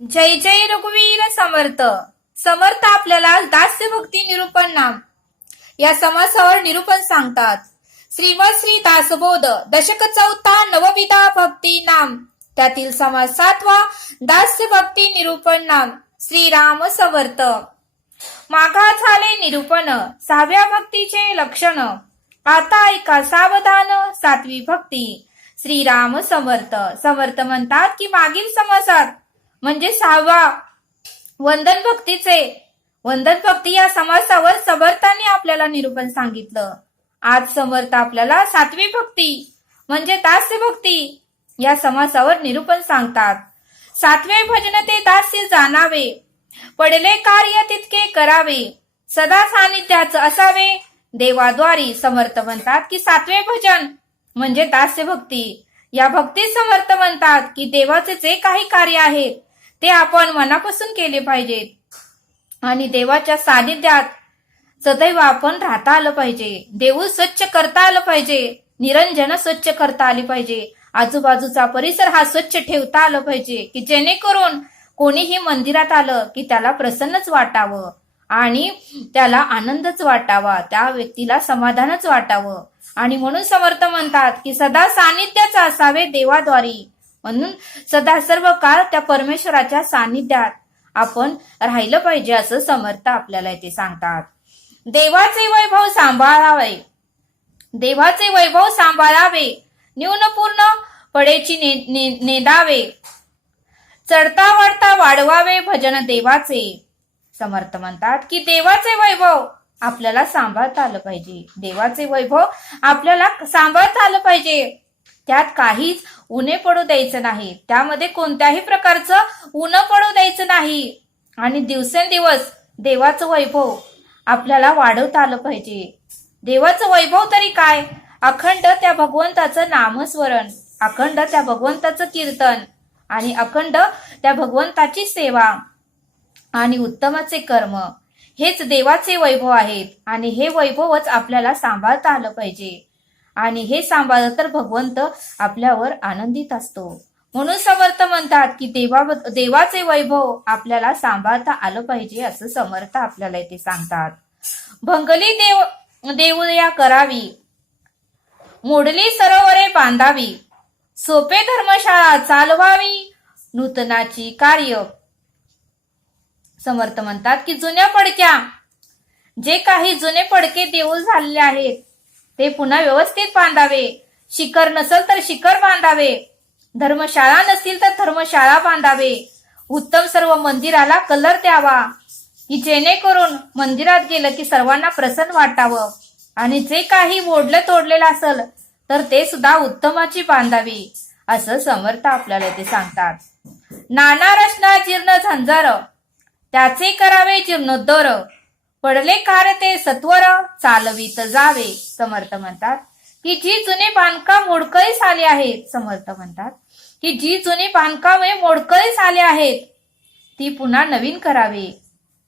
जय जय रघुवीर समर्थ. समर्थ आपल्याला दास्य भक्ती निरूपण नाम या समासावर निरूपण सांगतात. श्रीमद श्री दासबोध दशक चौथा नवविधा भक्ती नाम, त्यातील समास 7वा दास्य भक्ती निरूपण नाम. श्रीराम समर्थ. मागा झाले निरूपण 6व्या भक्तीचे लक्षण. आता ऐका सावधान 7वी भक्ती. श्रीराम समर्थ. समर्थ म्हणतात की मागील समासात म्हणजे 6वा वंदन भक्ती या समासावर समर्थांनी आपल्याला निरूपण सांगितलं. आज समर्थ आपल्याला 7वी भक्ती म्हणजे दास्य भक्ती या समासावर निरूपण सांगतात. 7वे भजन ते दास्य जाणावे, पडले कार्य तितके करावे, सदा सानिध्याच असावे देवाद्वारी. समर्थ म्हणतात की 7वे भजन म्हणजे दास्य भक्ती. या भक्तीत समर्थ म्हणतात की देवाचे जे काही कार्य आहेत ते आपण मनापासून केले पाहिजेत आणि देवाच्या सानिध्यात सदैव आपण राहता आलं पाहिजे. देऊळ स्वच्छ करता आलं पाहिजे, निरंजन स्वच्छ करता आली पाहिजे, आजूबाजूचा परिसर हा स्वच्छ ठेवता आलं पाहिजे की जेणेकरून कोणीही मंदिरात आलं की त्याला प्रसन्नच वाटावं आणि त्याला आनंदच वाटावा, त्या व्यक्तीला समाधानच वाटावं. आणि म्हणून समर्थ म्हणतात की सदा सानिध्याचा असावे देवाद्वारी. म्हणून सदा सर्व काळ त्या परमेश्वराच्या सानिध्यात आपण राहिलं पाहिजे असं समर्थ आपल्याला इथे सांगतात. देवाचे वैभव सांभाळावे, देवाचे वैभव सांभाळावे, न्यूनपूर्ण पडेची नेदावे, चढता वाढता वाढवावे भजन देवाचे. समर्थ म्हणतात की देवाचे वैभव आपल्याला सांभाळता आलं पाहिजे, देवाचे वैभव आपल्याला सांभाळता आलं पाहिजे. त्यात काहीच उणे पडू द्यायचं नाही, त्यामध्ये कोणत्याही प्रकारचं उणं पडू द्यायचं नाही. आणि दिवसेंदिवस देवाचं वैभव आपल्याला वाढवता आलं पाहिजे. देवाचं वैभव तरी काय, अखंड त्या भगवंताचं नामस्मरण, अखंड त्या भगवंताचं कीर्तन आणि अखंड त्या भगवंताची सेवा आणि उत्तमाचे कर्म हेच देवाचे वैभव आहेत. आणि हे वैभवच आपल्याला सांभाळता आलं पाहिजे आणि हे सांभाळलं तर भगवंत आपल्यावर आनंदित असतो. म्हणून समर्थ म्हणतात की देवाचे वैभव आपल्याला सांभाळता आलं पाहिजे असं समर्थ आपल्याला इथे सांगतात. भंगली देऊया करावी, मोडली सरोवरे बांधावी, सोपे धर्मशाळा चालवावी, नूतनाची कार्य. समर्थ म्हणतात की जुन्या पडक्या जे काही जुने पडके देऊळ झालेले आहेत ते पुन्हा व्यवस्थित बांधावे, शिखर नसेल तर शिखर बांधावे, धर्मशाळा नसतील तर धर्मशाळा बांधावे, उत्तम सर्व मंदिराला कलर द्यावा की जेणेकरून मंदिरात गेलं की सर्वांना प्रसन्न वाटावं. आणि जे काही मोडलं तोडलेलं असेल तर ते सुद्धा उत्तमाची बांधावी असं समर्थ आपल्याला ते सांगतात. नाना रचना जीर्ण झंझर, त्याचे करावे जीर्णोद्धार, पडले कार्य ते सत्वर चालवीत जावे. समर्थ म्हणतात की जी जुने बांधकाम मोडकळीस आले आहेत, समर्थ म्हणतात की जी जुनी बांधकामे मोडकळीस आले आहेत ती पुन्हा नवीन करावे.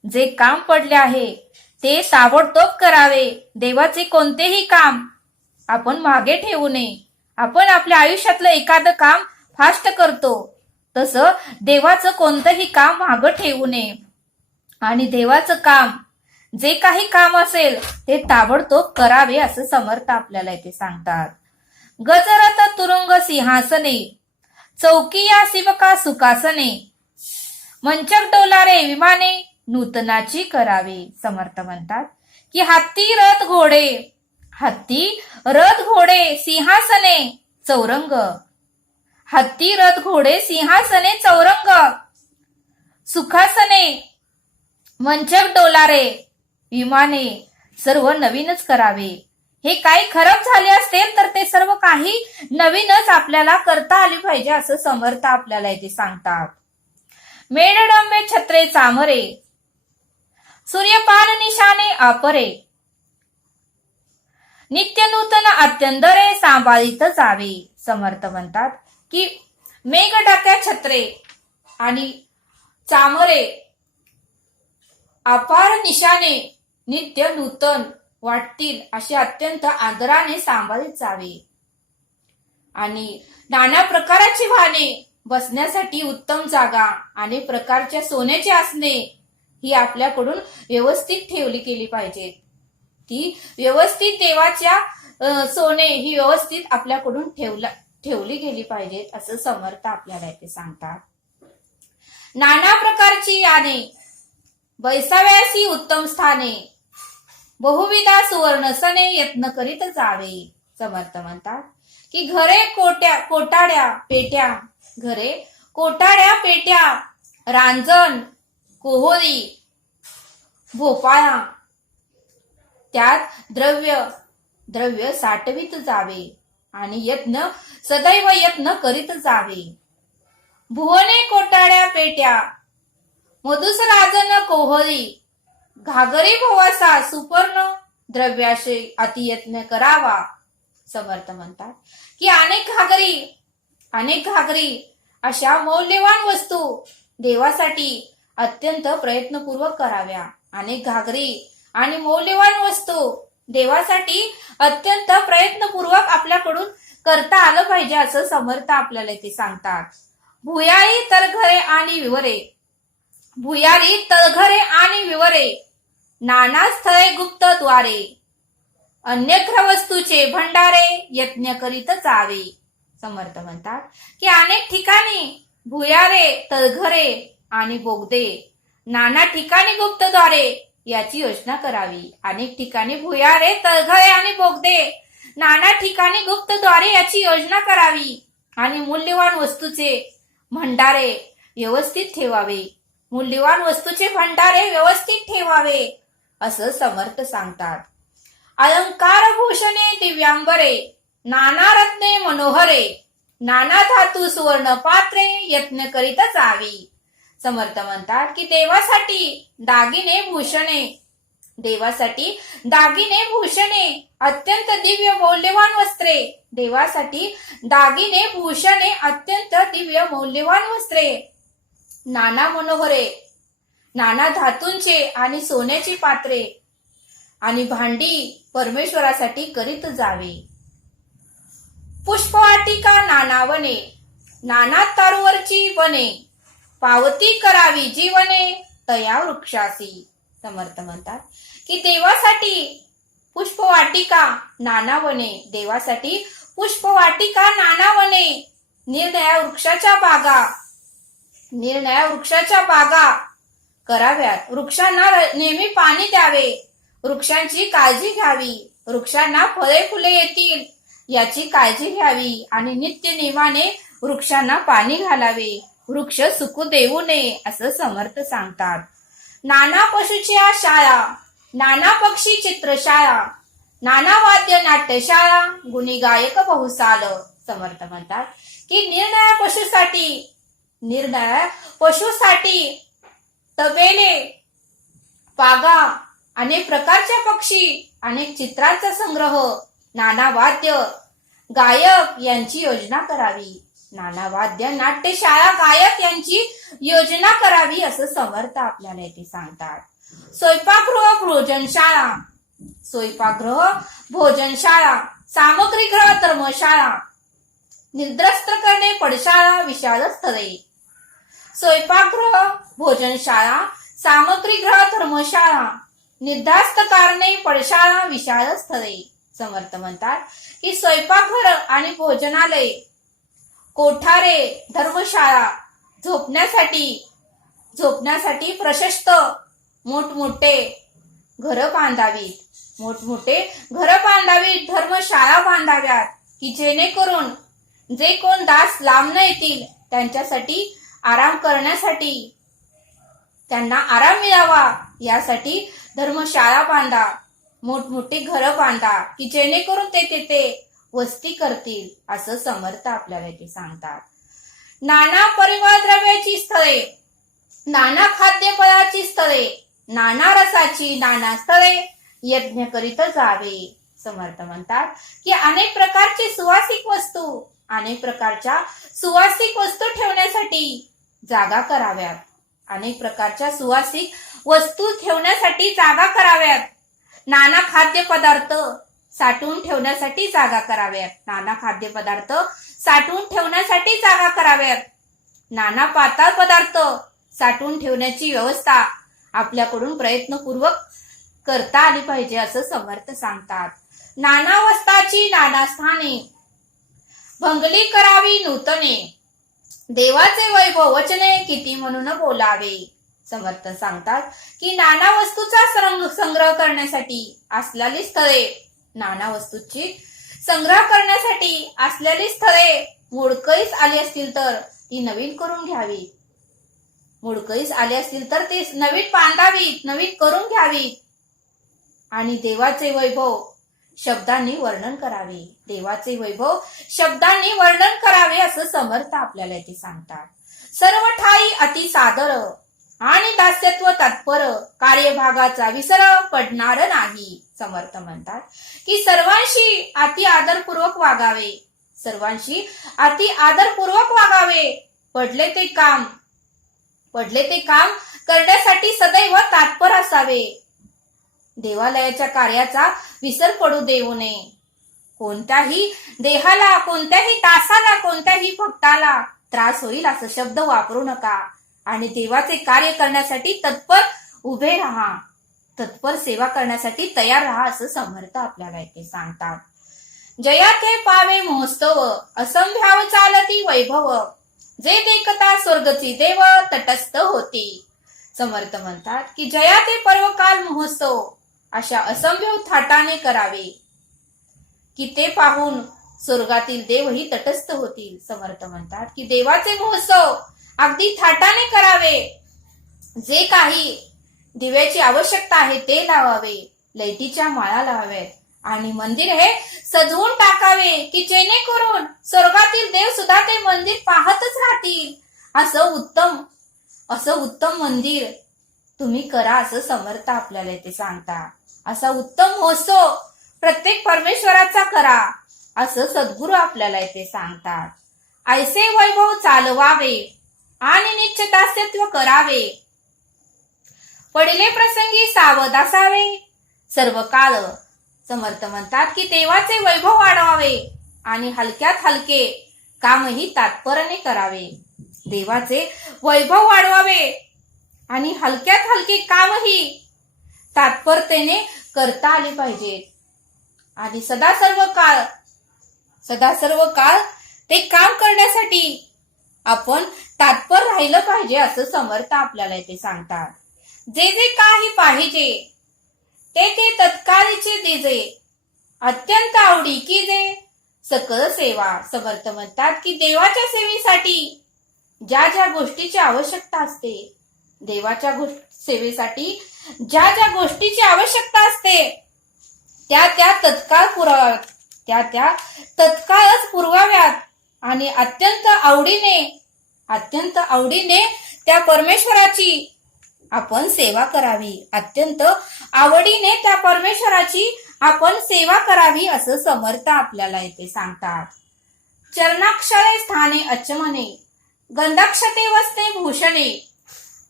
जे काम पडले आहे ते ताबडतोब करावे. देवाचे कोणतेही काम आपण मागे ठेवू नये. आपण आपल्या आयुष्यातलं एखादं काम फास्ट करतो तसं देवाचं कोणतंही काम मागं ठेवू नये आणि देवाचं काम जे काही काम असेल ते ताबडतोब करावे असं समर्थ आपल्याला इथे सांगतात. गजरथ तुरुंग सिंहासने, चौकी या शिवका सुखासने, मंचक डोलारे विमाने, नूतनाची करावे. समर्थ म्हणतात की हत्ती रथ घोडे सिंहासने चौरंग, हत्ती रथ घोडे सिंहासने चौरंग, सुखासने मंचक डोलारे विमाने सर्व नवीनच करावे. हे काही खराब झाले असतील तर ते सर्व काही नवीनच आपल्याला करता आली पाहिजे असं समर्थ आपल्याला इथे सांगतात. मेढडंबे छत्रे चामरे, सूर्यपान निशाने आपरे, नित्य नूतन अत्यंदरे सांभाळीत जावे. समर्थ म्हणतात की मेघडाक्या छत्रे आणि चामरे अपार निशाने नित्य नूतन वाटतील असे अत्यंत आदराने सांभाळीत जावे. आणि नाना प्रकाराची वाहने बसण्यासाठी उत्तम जागा अनेक प्रकारच्या सोन्याचे आसने ही आपल्याकडून व्यवस्थित ठेवली गेली पाहिजेत. ती व्यवस्थित देवाच्या सोने ही व्यवस्थित आपल्याकडून ठेवली गेली पाहिजेत असं समर्थ आपल्याला इथे सांगतात. नाना प्रकारची याने बैसाव्यासी उत्तम स्थाने बहुविधा सुवर्ण सणे यत्न करीत जावे. समर्थ म्हणतात की घरे कोटाड्या पेट्या रांजण कोहोरी भोपाळा त्यात द्रव्य साठवित जावे आणि सदैव यत्न करीत जावे. भुवने कोटाड्या पेट्या मधुसराजन कोहोरी घागरी भोवासा सुपर्ण द्रव्याशे अतियत्न करावा. समर्थ म्हणतात की अनेक घागरी अशा मौल्यवान वस्तू देवासाठी अत्यंत प्रयत्नपूर्वक कराव्या. अनेक घागरी आणि मौल्यवान वस्तू देवासाठी अत्यंत प्रयत्नपूर्वक आपल्याकडून करता आलं पाहिजे असं समर्थ आपल्याला इथे सांगतात. भुयारी तळघरे आणि विवरे नाना स्थळे गुप्त द्वारे अन्यत्र वस्तूचे भंडारे यत्न करीत जावे. समर्थ म्हणतात की अनेक ठिकाणी भुयारे तळघरे आणि बोगदे नाना ठिकाणी गुप्तद्वारे याची योजना करावी. अनेक ठिकाणी भुयारे तळघरे आणि बोगदे नाना ठिकाणी गुप्तद्वारे याची योजना करावी आणि मूल्यवान वस्तूचे भंडारे व्यवस्थित ठेवावे असं समर्थ सांगतात. अलंकार भूषणे दिव्यांबरे नाना रत्ने मनोहरे नाना धातू सुवर्ण पात्रे यत्न करीत जावी. समर्थ म्हणतात की देवासाठी दागिने भूषणे अत्यंत दिव्य मौल्यवान वस्त्रे नाना मनोहरे नाना धातूंचे आणि सोन्याची पात्रे आणि भांडी परमेश्वरासाठी करीत जावे. पुष्पवाटिका नानावने नाना तारुवरची बने पावती करावी जीवने तया वृक्षासी. समर्थ म्हणतात की देवासाठी पुष्पवाटिका नानावने निरनिळ्या वृक्षाच्या बागा कराव्यात. वृक्षांना नेहमी पाणी द्यावे, वृक्षांची काळजी घ्यावी, वृक्षांना फळे फुले येतील याची काळजी घ्यावी आणि नित्य नेमाने वृक्षांना पाणी घालावे, वृक्ष सुकू देऊ नये असं समर्थ सांगतात. नाना पशुच्या शाळा नाना पक्षी चित्रशाळा नाना वाद्य नाट्यशाळा गुणी गायक बहुसाल. समर्थ म्हणतात की निरनिळ्या पशुसाठी तबेले पागा अनेक प्रकारच्या पक्षी अनेक चित्रांचा संग्रह नाना वाद्य गायक यांची योजना करावी. नाना वाद्य नाट्यशाळा गायक यांची योजना करावी असं समर्थ आपल्याला इथे सांगतात. स्वयंपाकगृह भोजनशाळा सामग्रीगृह धर्मशाळा निर्द्रस्त करणे पडशाळा विशाल स्थळे. स्वयंपाकगृह भोजनशाळा सामग्रीगृह धर्मशाळा निर्धास्त कारणे पडशाळा विशाल स्थळे. समर्थ म्हणतात की स्वयंपाकघर आणि भोजनालय कोठारे धर्मशाळा झोपण्यासाठी प्रशस्त मोठमोठे घर बांधावीत धर्मशाळा बांधाव्यात की जेणेकरून जे कोण दास लांब न येतील त्यांच्यासाठी आराम करण्यासाठी त्यांना आराम मिळावा यासाठी धर्मशाळा बांधा, मोठमोठी घरं बांधा की जेणेकरून ते तेथे वस्ती करतील असं समर्थ आपल्याला इथे सांगतात. नाना परिमळ द्रव्याची स्थळे नाना खाद्यपदार्थाची स्थळे नाना रसाची नाना स्थळे यज्ञ करीत जावे. समर्थ म्हणतात की अनेक प्रकारच्या सुवासिक वस्तू ठेवण्यासाठी जागा कराव्यात. अनेक प्रकारच्या सुवासिक वस्तू ठेवण्यासाठी जागा कराव्यात. नाना खाद्यपदार्थ साठवून ठेवण्यासाठी जागा कराव्यात. नाना पाताळ पदार्थ साठवून ठेवण्याची व्यवस्था आपल्याकडून प्रयत्नपूर्वक करता आली पाहिजे असं समर्थ सांगतात. नाना वस्ताची नाना स्थाने भंगली करावी नूतने, देवाचे वैभव वचने किती म्हणून बोलावे. समर्थ सांगतात की नाना वस्तूचा संग्रह करण्यासाठी असलेली स्थळे, नाना वस्तूची संग्रह करण्यासाठी असलेली स्थळे मोडकळीस आली असतील तर ती नवीन करून घ्यावी. मोडकळीस आली असतील तर ती नवीन बांधावीत, नवीन करून घ्यावी. आणि देवाचे वैभव शब्दांनी वर्णन करावे. देवाचे वैभव शब्दांनी वर्णन करावे असं समर्थ आपल्याला इथे सांगतात. सर्व ठाई अति सादर आणि दास्यत्व तत्पर, कार्यभागाचा विसर पडणार नाही. समर्थ म्हणतात की सर्वांशी अति आदरपूर्वक वागावे, सर्वांशी अति आदरपूर्वक वागावे. पडले ते काम करण्यासाठी सदैव तत्पर असावे. देवालयाच्या कार्याचा विसर पडू देऊ नये. कोणत्याही देहाला, कोणत्याही तासाला, कोणत्याही भक्ताला त्रास होईल असं शब्द वापरू नका. आणि देवाचे कार्य करण्यासाठी तत्पर उभे राहा, तत्पर सेवा करण्यासाठी तयार राहा असं समर्थ आपल्याला इथे सांगतात. जयाते पावे महोत्सव असंभ्याव चालती वैभव, जे देखता स्वर्गची देव तटस्थ होती. समर्थ म्हणतात की जयाते पर्वकाल महोत्सव अशा असंभ्य थाटाने करावे की ते पाहून स्वर्गातील देवही तटस्थ होतील. समर्थ म्हणतात की देवाचे महोत्सव अगदी थाटाने करावे. जे काही दिव्याची आवश्यकता आहे ते लावावे, लाईटीच्या माळा लावाव्यात आणि मंदिर हे सजवून टाकावे की जेणेकरून स्वर्गातील देव सुद्धा ते मंदिर पाहतच राहतील. असं उत्तम मंदिर तुम्ही करा असं समर्थ आपल्याला इथे सांगता. असा उत्तम महोत्सव प्रत्येक परमेश्वराचा करा असं सद्गुरू आपल्याला इथे सांगतात. ऐसे वैभव चालवावे आणि नित्य दास्यत्व करावे, पडले प्रसंगी सावध असावे सर्व काळ. समर्थ म्हणतात की देवाचे वैभव वाढवावे आणि हलक्यात हलके कामही तात्पर्याने करावे. देवाचे वैभव वाढवावे आणि हलक्यात हलके कामही तात्परतेने करता आले पाहिजेत. आणि सदा सर्व काळ ते काम करण्यासाठी आपण तात्पर राहिलं पाहिजे असं समर्थ आपल्याला इथे सांगतात. जे जे काही पाहिजे ते ते तत्काळीचे देजे, अत्यंत आवडी की जे सकल सेवा. समर्थ म्हणतात की देवाच्या सेवेसाठी ज्या ज्या गोष्टीची आवश्यकता असते, देवाच्या सेवेसाठी ज्या ज्या गोष्टीची आवश्यकता असते त्या त्या तत्काळ पुराव्यात, त्या तत्काळच पुरवाव्यात आणि अत्यंत आवडीने त्या परमेश्वराची आपण सेवा करावी. अत्यंत आवडीने त्या परमेश्वराची आपण सेवा करावी असं समर्थ आपल्याला इथे सांगतात. चरणाक्षरे स्थाने अचमने, गंधाक्षते वस्ते भूषणे,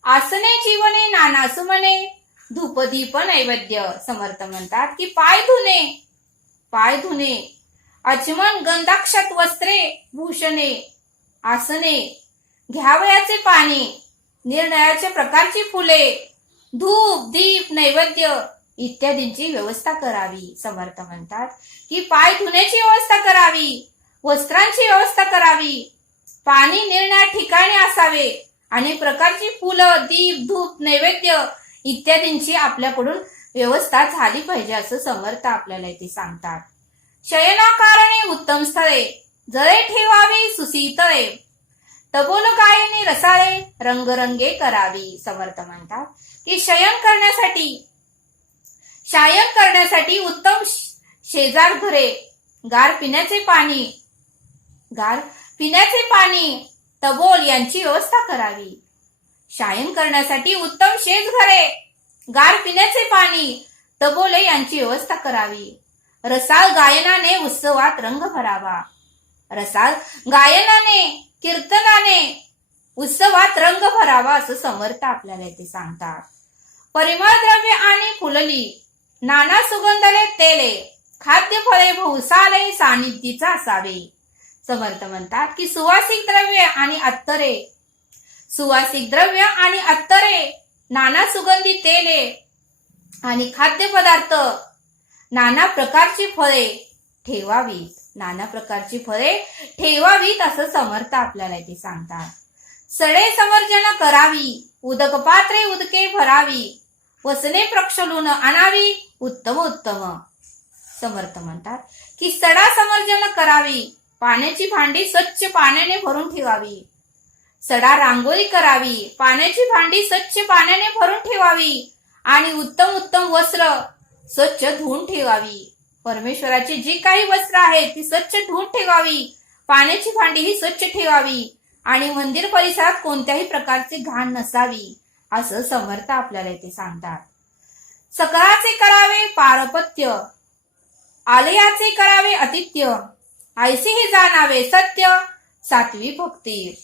आसने जीवने नाना सुमने, धूपदीप नैवेद्य. समर्थ म्हणतात की पाय धुणे, अचमन गंधाक्षत वस्त्रे भूषणे, आसने, घ्यावयाचे पाणी, निरनिराळ्या प्रकारची फुले, धूप दीप नैवेद्य इत्यादींची व्यवस्था करावी. समर्थ म्हणतात की पाय धुण्याची व्यवस्था करावी, वस्त्रांची व्यवस्था करावी, पाणी निरनिराळ्या ठिकाणी असावे आणि प्रकारची फुलं दीप धूप नैवेद्य इत्यादींची आपल्याकडून व्यवस्था झाली पाहिजे असं समर्थ आपल्याला इथे सांगतात. शयनाकारणे उत्तम स्थळे, जळे ठेवावी सुसीतळे, तबोल गायने रसाळे रंगरंगे करावी. समर्थ म्हणतात की शयन करण्यासाठी उत्तम शेजार घरे, गार पिण्याचे पाणी, तबोल यांची व्यवस्था करावी. शयन करण्यासाठी उत्तम शेज घरे, गार पिण्याचे पाणी, तबोले यांची व्यवस्था करावी. रसाळ गायनाने उत्सवात रंग भरावा. रसाळ गायनाने कीर्तनाने उत्सवात रंग भरावा असं समर्थ आपल्याला इथे सांगतात. परिमळ द्रव्य आणि फुलली, नाना सुगंधले तेले, खाद्य फळे भौसाले सानिध्यीचा असावे. समर्थ म्हणतात की सुवासिक द्रव्य आणि अत्तरे सुवासिक द्रव्य आणि अत्तरे, नाना सुगंधी तेले आणि खाद्यपदार्थ, नाना प्रकारची फळे ठेवावीत. नाना प्रकारची फळे ठेवावीत असं समर्थ आपल्याला इथे सांगतात. सडे समर्जन करावी, उदक पात्रे उदके भरावी, वसने प्रक्षालून आणावी, उत्तम उत्तम. समर्थ म्हणतात की सडा समर्जन करावी, पाण्याची भांडी स्वच्छ पाण्याने भरून ठेवावी. सडा रांगोळी करावी, पाण्याची भांडी स्वच्छ पाण्याने भरून ठेवावी आणि उत्तम उत्तम वस्त्र स्वच्छ धुवून ठेवावी. परमेश्वराची जी काही वस्त्र आहेत ती स्वच्छ धुवून ठेवावी, पाण्याची भांडी ही स्वच्छ ठेवावी आणि मंदिर परिसरात कोणत्याही प्रकारची घाण नसावी असं समर्थ आपल्याला इथे सांगतात. सकळाचे करावे पारपत्य, आलयाचे करावे आतिथ्य, ऐसे हे जाणावे सत्य, सात्वी भक्ती.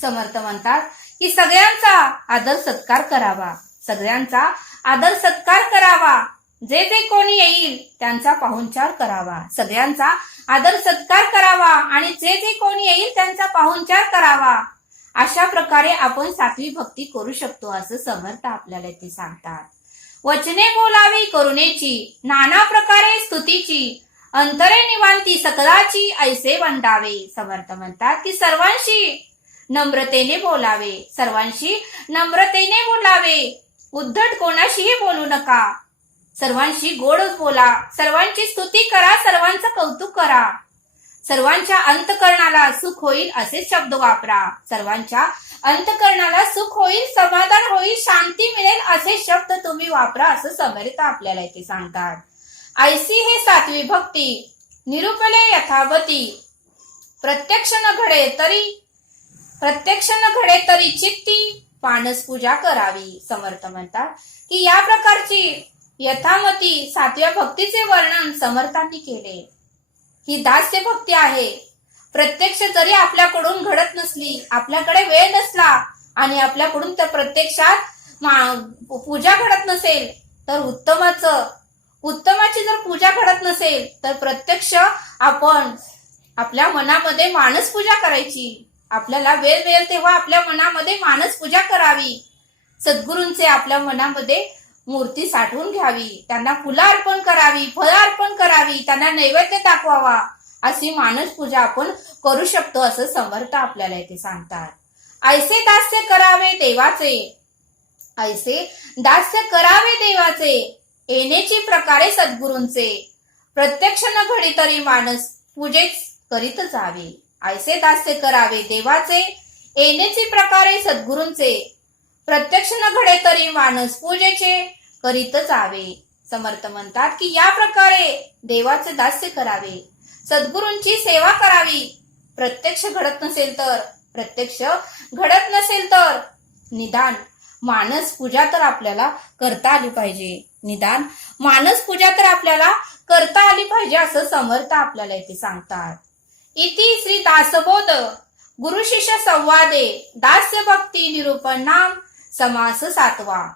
समर्थ म्हणतात की सगळ्यांचा आदर सत्कार करावा, सगळ्यांचा आदर सत्कार करावा, जे जे कोणी येईल त्यांचा पाहुणचार करावा, सगळ्यांचा आदर सत्कार करावा आणि जे जे कोणी येईल त्यांचा पाहुणचार करावा. अशा प्रकारे आपण सात्विक भक्ती करू शकतो असं समर्थ आपल्याला ते सांगतात. वचने बोलावी करुणेची, नाना प्रकारे स्तुतीची, अंतरे निवांती सकलाची ऐसे वंदावे. समर्थ म्हणतात की सर्वांशी नम्रतेने बोलावे, सर्वांशी नम्रतेने बोलावे, उद्धट कोणाशीही बोलू नका, सर्वांशी गोडच बोला, सर्वांची स्तुती करा, सर्वांचं कौतुक करा, सर्वांच्या अंतःकरणाला सुख होईल असे शब्द वापरा, सर्वांच्या अंतःकरणाला सुख होईल, समाधान होईल, शांती मिळेल असे शब्द तुम्ही वापरा असं समर्थ आपल्याला इथे सांगतात. ऐसी हे सात्वी भक्ती निरूपले यथावती, प्रत्यक्ष न घडे तरी चित्ती पानस पूजा करावी. समर्थ म्हणतात की या प्रकारची यथामती सात्व्या भक्तीचे वर्णन समर्थांनी केले. ही दास्य भक्ती आहे. प्रत्यक्ष जरी आपल्याकडून घडत नसली, आपल्याकडे वेळ नसला आणि आपल्याकडून तर प्रत्यक्षात पूजा घडत नसेल तर उत्तमाची जर पूजा घडत नसेल तर प्रत्यक्ष आपण आपल्या मनामध्ये मानस पूजा करायची. आपल्याला वेळ मिळेल तेव्हा आपल्या मनामध्ये मानस पूजा करावी. सद्गुरूंचे आपल्या मनामध्ये मूर्ती साठवून घ्यावी, त्यांना फुलं अर्पण करावी, फळं अर्पण करावी, त्यांना नैवेद्य दाखवावा, अशी मानस पूजा आपण करू शकतो असं समर्थ आपल्याला इथे सांगतात. ऐसे दास्य करावे देवाचे, ऐसे दास्य करावे देवाचे, येण्याची प्रकारे सद्गुरूंचे, प्रत्यक्ष न घडी तरी मानस पूजेच करीत जावे. ऐसे दास्य करावे देवाचे, येण्याची प्रकारे सद्गुरूंचे, प्रत्यक्ष न घडे तरी मानस पूजेचे करीत जावे. समर्थ म्हणतात की या प्रकारे देवाचे दास्य करावे, सद्गुरूंची सेवा करावी. प्रत्यक्ष घडत नसेल तर निदान मानस पूजा तर आपल्याला करता आली पाहिजे, निदान मानस पूजा तर आपल्याला करता आली पाहिजे असं समर्थ आपल्याला इथे सांगतात. इति श्री दासबोध गुरु शिष्य संवादे दास्य भक्ती निरूपण नाम समास 7वा.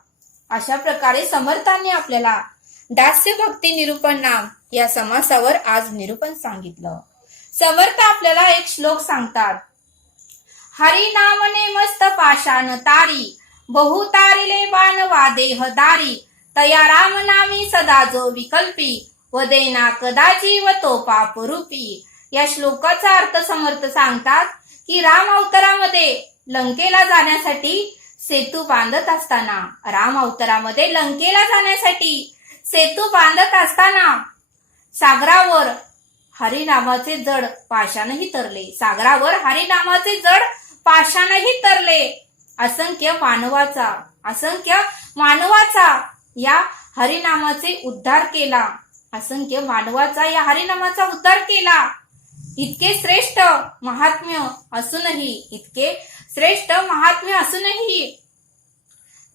अशा प्रकारे समर्थांनी आपल्याला दास्य भक्ती निरूपण नाम या समासावर आज निरूपण सांगितलं. समर्थ आपल्याला एक श्लोक सांगतात. हरी नामने मस्त पाषाण तारी, बहु तारिले बाण वादेह दारी, तया राम नामी सदा जो विकल्पी, वदेना कदा जीव तो पाप रूपी. या श्लोकाचा अर्थ समर्थ सांगतात की राम अवतारामध्ये लंकेला जाण्यासाठी सेतू बांधत असताना, सागरावर हरिनामाचे जड पाषाणही तरले, असंख्य मानवाचा या हरिनामाचे उद्धार केला. इतके श्रेष्ठ महात्म्य असूनही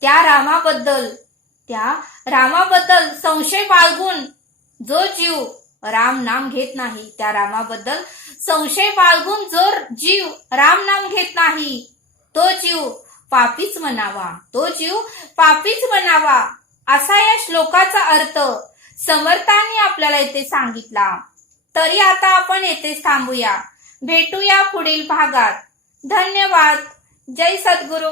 त्या रामाबद्दल संशय बाळगून जो जीव राम नाम घेत नाही, त्या रामाबद्दल संशय बाळगून जो जीव राम नाम घेत नाही, तो जीव पापीच म्हणावा, असा या श्लोकाचा अर्थ समर्थांनी आपल्याला इथे सांगितला. तरी आता आपण येथेच थांबूया. भेटूया पुढील भागात. धन्यवाद. जय सद्गुरू.